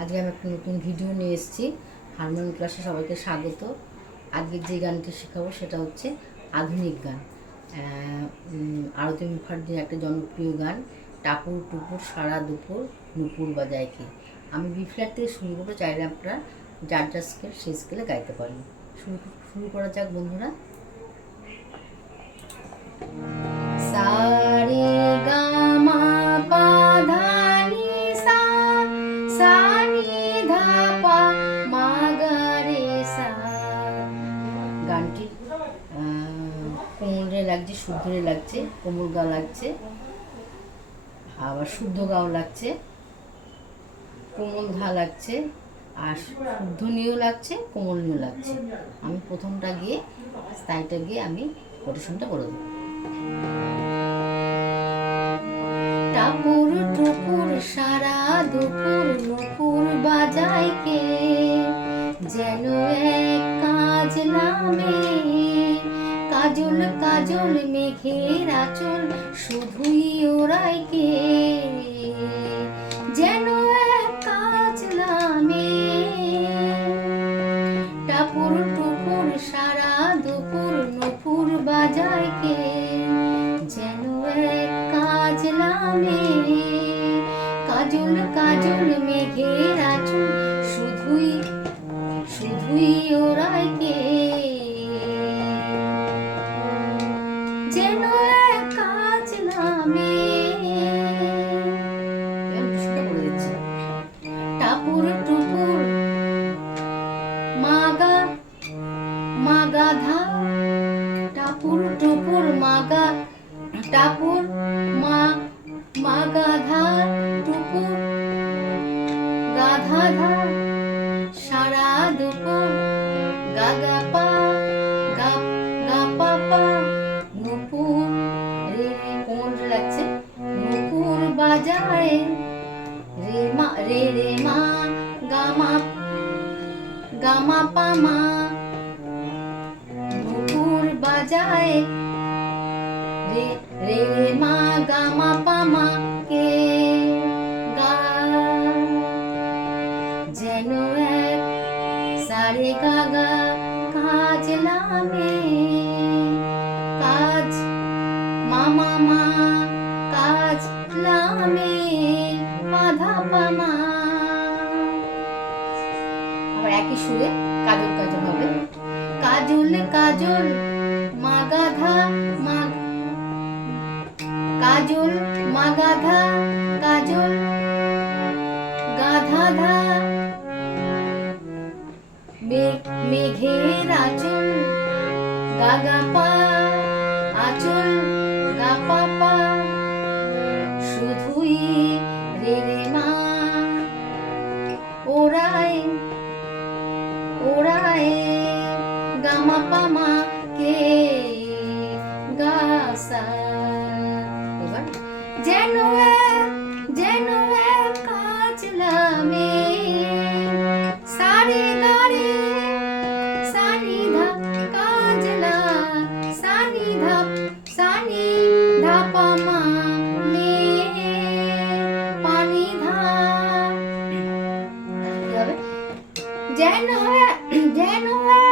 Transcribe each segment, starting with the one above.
আজকে আমি একটা নতুন ভিডিও নিয়ে এসেছি। হারমোনিয়াম ক্লাসে সবাইকে স্বাগত। আজকে যে গানটি শেখাবো সেটা হচ্ছে আধুনিক গান। আরতি মুখার্জির একটা জনপ্রিয় গান, টাপুর টুপুর সারা দুপুর নুপুর বাজায় কে। আমি বি ফ্ল্যাট থেকে শুরু করবো, চাইলে আপনারা যার যার স্কেল সেই স্কেলে গাইতে পারেন। শুরু করা যাক বন্ধুরা। সারে গা মা পা ধা নি সা, সা নি ধা পা মা গা রে সা। গানটি কোমলে লাগছে, শুদ্ধরে লাগছে, কোমল গা লাগছে, আবার শুদ্ধ গাও লাগছে, কোমল ধা লাগছে, আর শুদ্ধ নিয়েও লাগছে, কোমল নিয়েও লাগছে। আমি প্রথমটা গিয়ে স্থায়ীটা গিয়ে আমি কোটেশনটা করে দেবো। টাপুর টুপুর সারা দুপুর নুপুর বাজায় কে, যেন এক কাজ নামে কাজল কাজল মেঘের আঁচল শুধুই ওরাই কে, যেন এক কাজ নামে। টাপুর টুপুর সারা দুপুর নুপুর বাজায় কে, যেন এক কাজ নামে কাজল কাজল মেঘের আঁচল শুধুই শুধুই ওরাই কে, যেন এক কাজ নামে। করে দিচ্ছি। টাপুর টুপুর মাগা মাগা ধা, টাপুর টুপুর মাগা, টাপুর মা মাগা ধা টুপুর গাধা ধা সারা দুপুর গাগা পা গা গা পা পা নুপুর রে রে কোমল লাগছে, নুপুর বাজায় রে মা রে রে মা গা মা পা মা নুপুর বাজায় রে রে রে মা গা মা পা মা কে গা, যেন এক সারে গা গা কাজ নামে কাজ মা মা মা কাজ নামে বাধা পা মা। আবার একই সুরে কাজল কাজল হবে। কাজল কাজল মা গাধা মা কাজল মা গাধা কাজল গাধা ধা মেঘের আঁচল গাগা পা আঁচল গা পা পা শুধুই রে রে মা ওরাই ওরাই গা মা পা মা কে গা সা। এবার যেন যেন এক কাজ নামে সারে গারে সানি ধা কাজ না সানি ধা সানি ধা পা মা নে পানি ধা। কি হবে? যেন যেন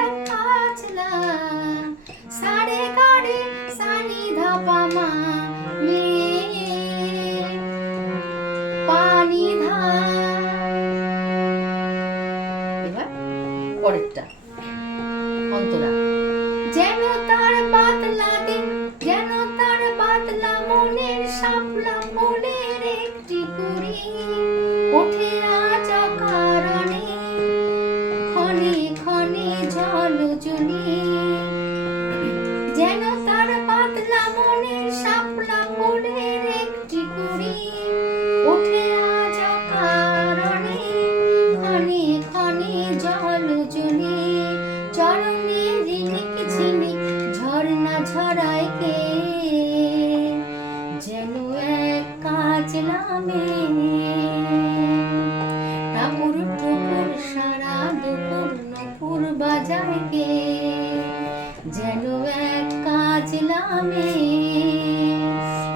এক কাজ না সারে গারে সানি ধা পা মা নে পানি ধা। এবার পরেরটা অন্তরা। যেন তার পাতলা দিন, যেন তার পাতলা মনের শাপলা ফুলের একটি কুড়ি ওঠে আজ অকারণে ক্ষণে ক্ষণে ঝলঝলি, যেন তার পাতলা মনের শাপলা ফুলের একটি কুড়ি ওঠে আজ অকারণে ক্ষণে ক্ষণে ঝলঝলি, চরণে ঝিনিক ঝিনিক ঝর্ণা ঝরায় কে, যেন এক কাজ নামে টাপুর টুপুর সারা দুপুর নুপুর বাজায় কে, যেন এক কাজ নামে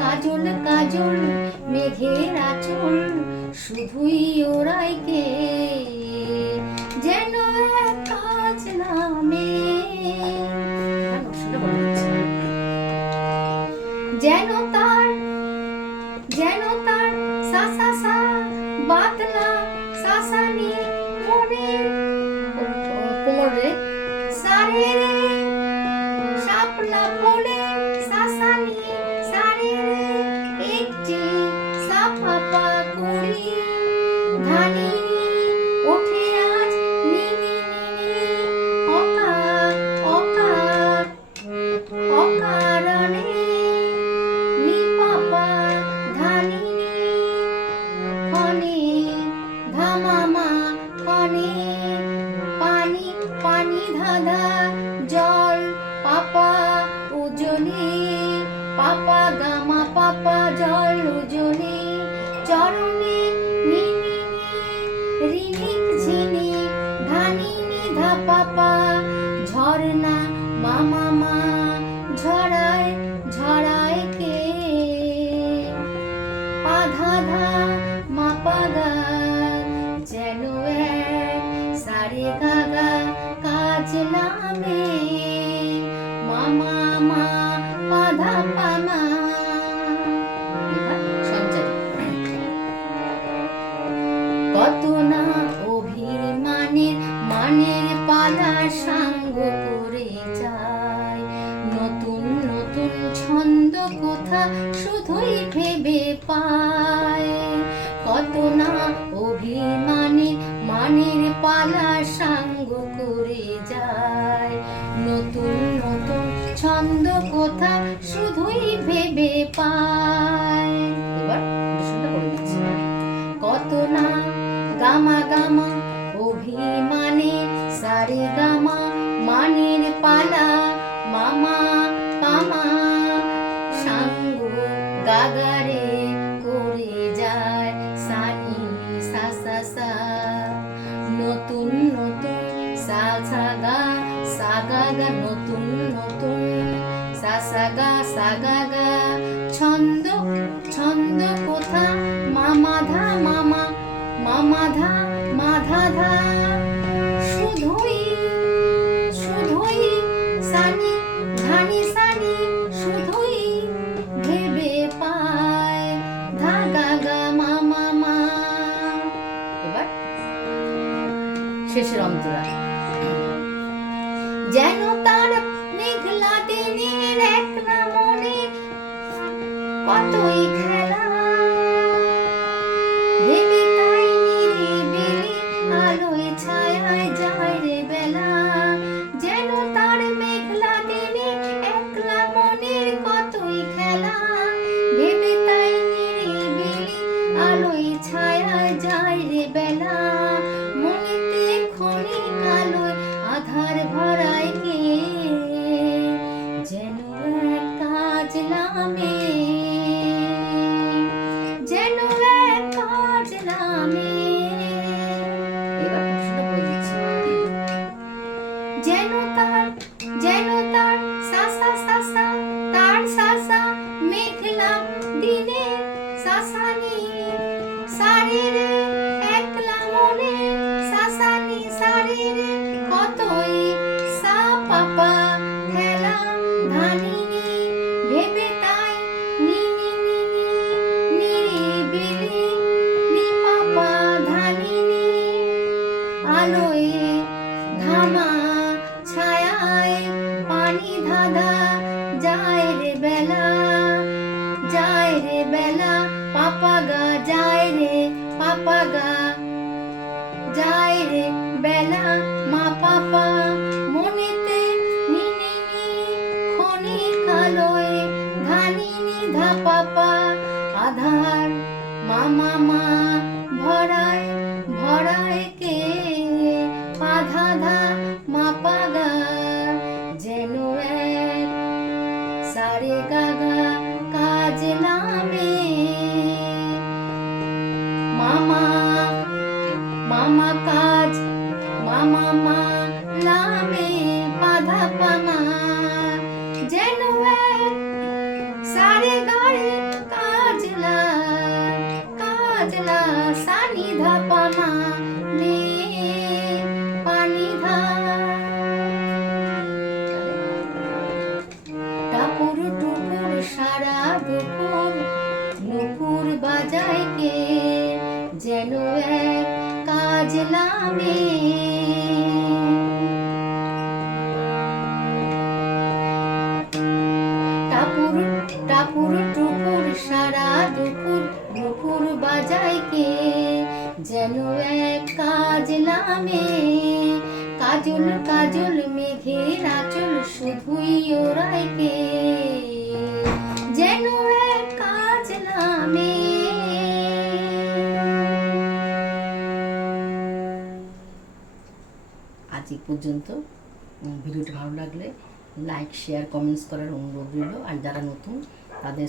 কাজল কাজল মেঘের আঁচল শুধুই ওরাই কে। পাতলা সাসানি মনে কোমরে সারে রে শাপলা ফুলে সাসানি সারে রে একটি সাপাপা করি ধানি ওঠে আজ নিনি নিনি অকার অকার অকারণে নি পাপা ধানি খনি ধামামা খনি পানি পানি ধাঁধা জল পাপা উজনি পাপা গামা পাপা জল উজনি চরণে নিনি রিনিক ঝিনিক ধানি নিধা পাপা ঝরনা মামা মা ঝরায় ঝরায় কে পাধাধা মাপাগা যেন এক সারে গাগা কাজ নামে মামা মা পাধা পামা কত না অভিমানের মানের পালা সাঙ্গ করে যায় নতুন নতুন ছন্দ কথা শুধুই ভেবে পায় কত না অভিমানের মানের পালা সাঙ্গ করে যায় নতুন নতুন ছন্দ কথা শুধুই ভেবে পায় এবার করে দিচ্ছি কত না গামা গামা অভিমানে সারে গামা মানের পালা মামা পামা সাঙ্গ গাগারে করে যায় সানি সা সা সা নতুন নতুন সা সা গা সা গা গা নতুন নতুন সা সা গা ছন্দ ছন্দ কোথা মামা ধা মামা মামা ধা মাধা ধা শুধুই শুধুই সানি ধানি সানি শুধুই ভেবে পায় ধা গা গা মামা মা এবার শেষের অন্তরা যেন তার মেঘলা দিনের একলা মনে কতই খেলা ভেবে তাই নিরিবিলি আলোয় ছায়ায় যায় রে বেলা যেন তার মেঘলা দিনে একলা মনের কতই খেলা ভেবে তাই নিরিবিলি আলোয় ছায়ায় যায় রে বেলা মনেতে ক্ষণিক আলোয় আধার ভরায় কে যেন এক কাজ নামে যেন এক কাজ নামে এবার প্রশ্নটা বলে দিচ্ছি যেন তার সাসা সাসা তার সাসা মেঘলা দিনে সাসানি সারে রে একলা মনে সাসানি সারে রে কতই সা পাপা খেলা ধানিনি ভেবে তাই নিনি নিনি নিরিবিলি নি পাপা ধানিনি আলোয় ধামা ছায়ায় পানি ধাঁধা যায় রে বেলা পাপা গা যায় রে পাপা গা যায় রে বেলা মা পাপা মনেতে নিনি ক্ষণিক আলোয় ধানিনি ধা পাপা আধার মামা মা ভরায় ভরায় কে পাধা ধা মাপা গা যেন এক সারে গাগা কাজ নামে মামা মামা কাজ মামা মা লামে পাধা পামা যেন এক সারে গারে কাজলা সানি ধা পামা নে পানি ধা টাপুর টুপুর সারা দুপুর নুপুর বাজায় কে যেন এক কাজ নামে। টাপুর টাপুর টুপুর সারা দুপুর দুপুর বাজায় কে, যেন এক কাজ নামে। কাজল কাজল মেঘের আঁচল শুধুই ওরাই কে, যেন এক কাজ নামে। আজ এই পর্যন্ত। ভিডিওটি ভালো লাগলে লাইক শেয়ার কমেন্টস করার অনুরোধ রইল, আর যারা নতুন তাদের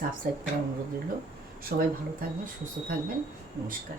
সাবস্ক্রাইব করার অনুরোধ রইল। সবাই ভালো থাকবেন, সুস্থ থাকবেন। নমস্কার।